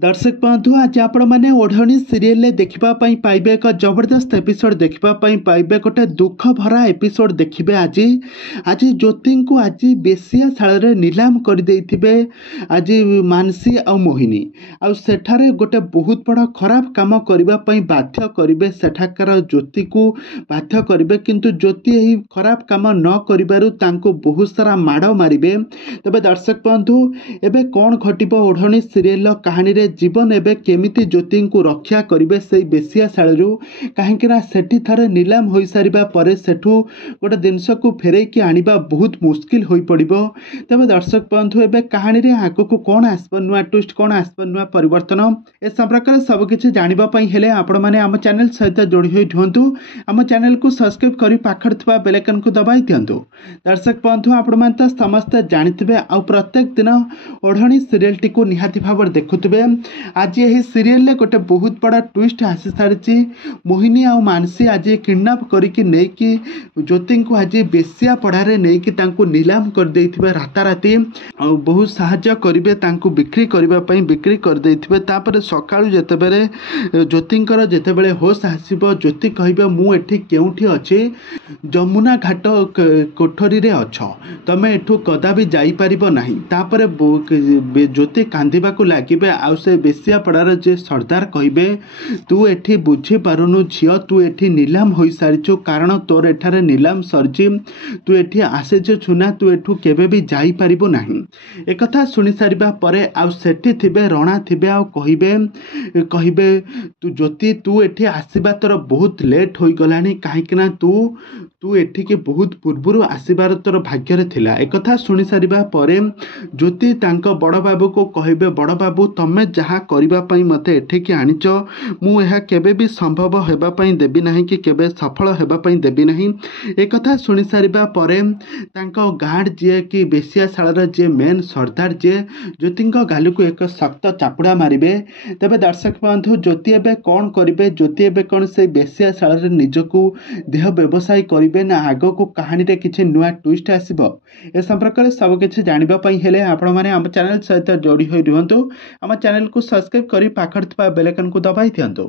दर्शक बंधु आज आपण मैंने ओढ़णी सीरियल देखा पाइबे एक जबरदस्त एपिसोड देखा पाइबे गोटे दुख भरा एपिसोड देखिए। आज आज ज्योति को आज बेसिया शाल नीलाम कर देइथिबे आज मानसी आ मोहिनी आठारे गोटे बहुत बड़ खराब काम करने बाध्य करेंगे सेठाकार ज्योति को बाध्य करेंगे किंतु ज्योति यही खराब काम न करिबारु तांको बहुत सारा माड़ मारे। तबे दर्शक बंधु एबे कौन घटिबो ओढ़णी सीरियल कहानी रे जीवन एबे केमिति ज्योति को रक्षा करेंगे से बेसिया शालू कहीं सेठी थरे नीलाम हो सारिबा परे सेठू गोटे जिनस को फेरैकी आनिबा बहुत मुस्किल हो पड़ो। तबे दर्शक बंधु एबे कहानी रे आगो को कौन आसब नुआ ट्विस्ट कौन आसब नुआ परिवर्तन ए संपर्क में सबकिछि जानापी हेले आपण मैंने आम चैनल सहित जोड़ी हो ढुंतु आम चैनल को सब्सक्राइब कर पाखर थिबा बेल आइकन को दबाई दिंतु। दर्शक बंधु आपण मैंने तो समस्ते जानिथिबे आ प्रत्येक दिन ओढ़णी सीरियल टी को निहाती भाव देखुथिबे। आज यही सीरियल ले गोटे बहुत बड़ा ट्विस्ट आसी सारी। मोहिनी आ मानसी आज किडनैप करके नहीं ज्योति को आज बेसिया पढ़ारे नहीं नीलाम कर देइथिबे राताराती बहुत साहाय्य करेंगे बिक्री करने बिक्री कर देइथिबे। तापर सकाळु जेतेबेले ज्योतिंकर जेतेबेले होश आसीबो ज्योति कहबे मु एठी केउठी अछि जमुना घाट कोठरी रे अछ तमे एठू कदाबी जाई परिबो नाही। तापर ज्योति कांदिबा को लागिबे आ से बेसिया पड़ार जे सरदार कहबे तू एठी बुझी पारुनु झियो तू एठी नीलाम हो सारिछु कारण तोर एठारे नीलाम सरजी तू एठी आसेछ छुना तू एठू केबे भी जाई परिबो नाही। एक कथा सुनि सारिबा परे आ सेठी थिबे रणा थिबे आ कहबे तू ज्योति तू एठी आसीबा तोर बहुत लेट होई गलानी काहेकि तू एठी के बहुत पूर्वरु आसीबार तोर भाग्य थिला। एक कथा सुनि सारिबा परे ज्योति तांको बड़ बाबू को कहबे बड़ बाबू तमे जहाँ करने मत एठिकी आनीच मु यह केबे भी संभव होगापी देवी ना कि केबे सफल होगापी देवी ना। एक कथा शुणी सारिबा परे तांको गार्ड जे कि बेसिया शालार जे मेन सरदार जे ज्योति गाली को एक शक्त चापुड़ा मारे। तेबे दर्शक बंधु ज्योति एबे कौन करेंगे ज्योति एबे कौन से बेसिया शालार निजको देह व्यवसाय करेंगे ना आग को कहानी रे किछि नुआ ट्विस्ट आसीबो ए संपर्क में सबकिछि जानिबापई हेले आपण माने आम चैनल सहित जोड़ी होई रुहंतु। आम चैनल को सब्सक्राइब करी पाखर थिबा बेल आइकन को दबाई दियंतु।